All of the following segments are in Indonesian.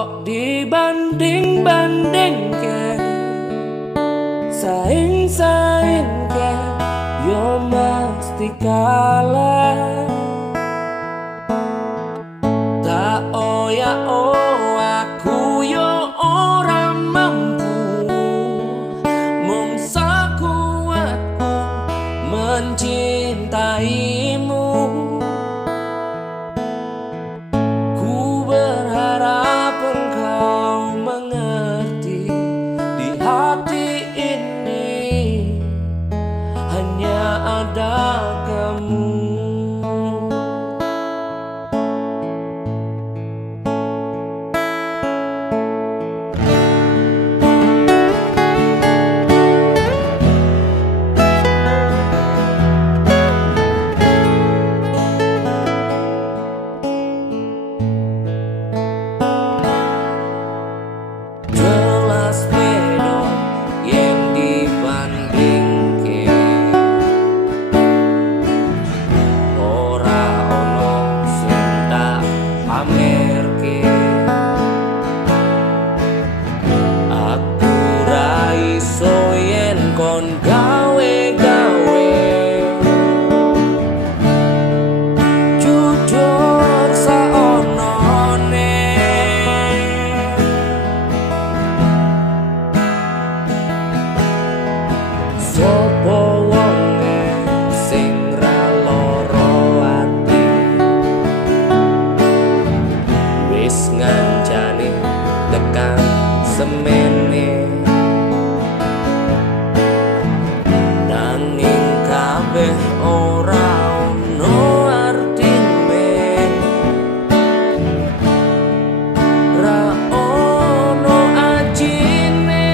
kok dibanding-bandingke, saing-saingke yo mesti kalah. Tak oya aku yo ora mampu, mung sakuatku mencintaimu. Ku berharap engkau mengerti, di hati ini hanya ada kamu. Jelas beda yen dibandingke, ora ono sing tak pamerke. Aku ra iso yen kon gawe-gawe, jujur saonone. Sopo wonge sing ra lara ati, wis ngancani tekan semene, nanging kabeh ora ono artine. Ra ono ajine,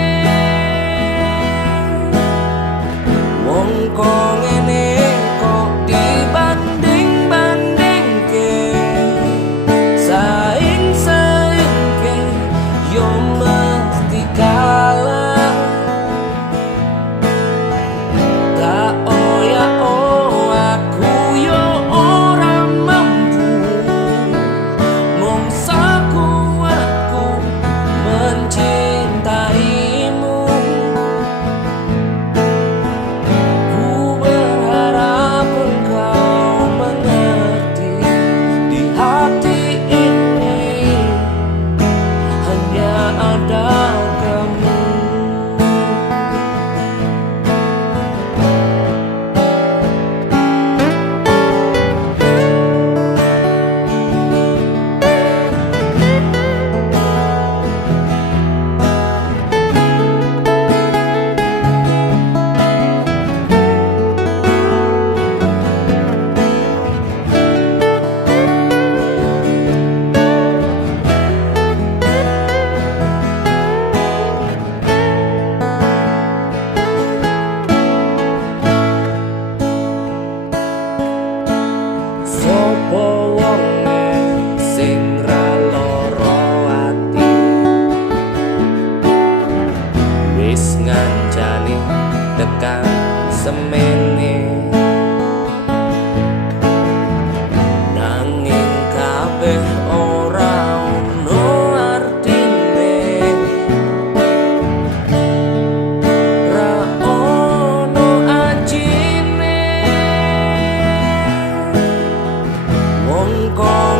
wong kok ngene kok dibanding-bandingke, saing-saingke yo mesti kalah. Tak oya aku yo ora mampu, mung sakuatku mencintaimu. Ku berharap engkau mengerti, di hati ini hanya ada kamu. Sopo wonge sing ra lara ati, wis ngancani tekan semene, nanging kabeh ora ono artine. Ra ono ajine, wong kok